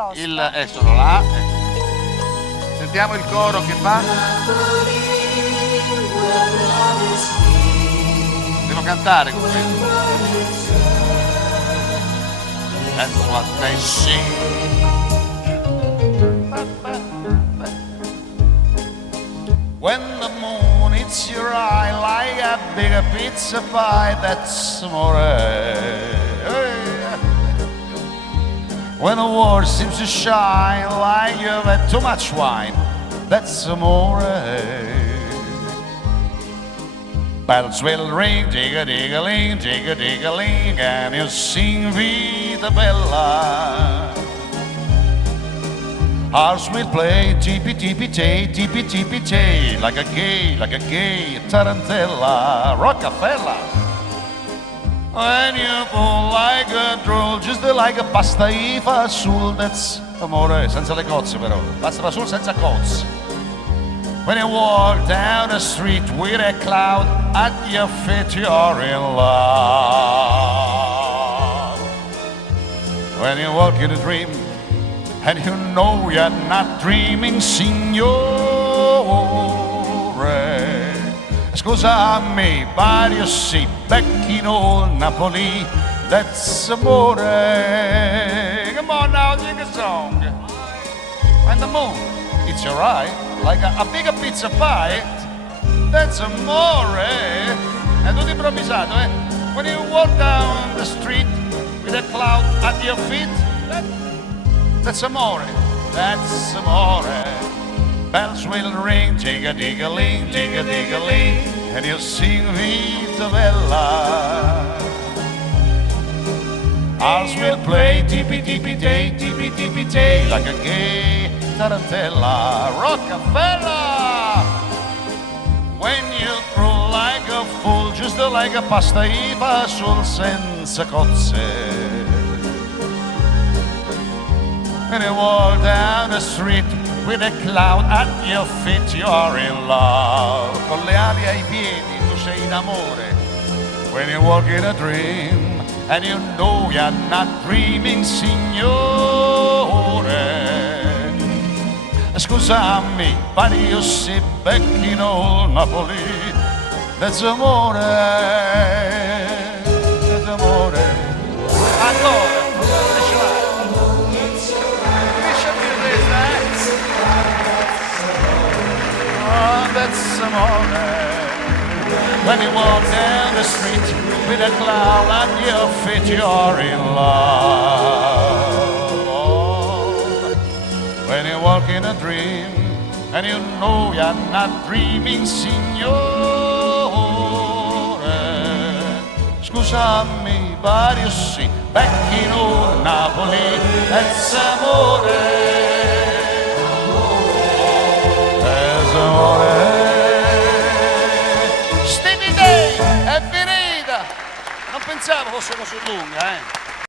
risposta. Sono là. Sentiamo il coro che fa. Devo cantare con questo. That's what they sing. When the moon hits your eye like a big pizza pie, that's amore. When the world seems to shine like you've had too much wine, that's amore. Bells will ring, dig-a-dig-a-ling, dig-a-dig-a-ling, and you sing Vita Bella. Hearts will play, tippy-tippy-tay, tippy-tippy-tay, like a gay tarantella, Rockefeller. When you pull like a droll, just like a pasta e fasul, that's amore, senza le cozze però, pasta fasul senza cozze. When you walk down the street with a cloud at your feet, you're in love. When you walk in a dream, and you know you're not dreaming, signore. Scusami, but you see, back in old Napoli, that's amore. Come on now, sing a song. When the moon hits your eye, like a bigger pizza pie, that's amore. È tutto improvvisato, eh? When you walk down the street with a cloud at your feet, that's amore, that's amore. Bells will ring, dig-a-dig-a-ling, dig-a-dig-a-ling, and you'll sing Vita Bella. Hearts will play, tippy-tippy-tay, tippy-tippy-tay, like a gay tarantella, Rockefeller. When you throw like a fool, just like a pasta e fasul senza cozze. When you walk down the street with a cloud at your feet, you're in love. Con le ali ai piedi, tu sei in amore. When you walk in a dream, and you know you're not dreaming, signore. Scusami, but you see back in old Napoli, that's amore, that's amore. Allora, that's amore. When you walk down the street with a cloud at your feet, you're in love. When you walk in a dream and you know you're not dreaming, signore. Scusami, but you see, back in old Napoli, that's amore. Stevie Day è finita, non pensavo fosse così lunga,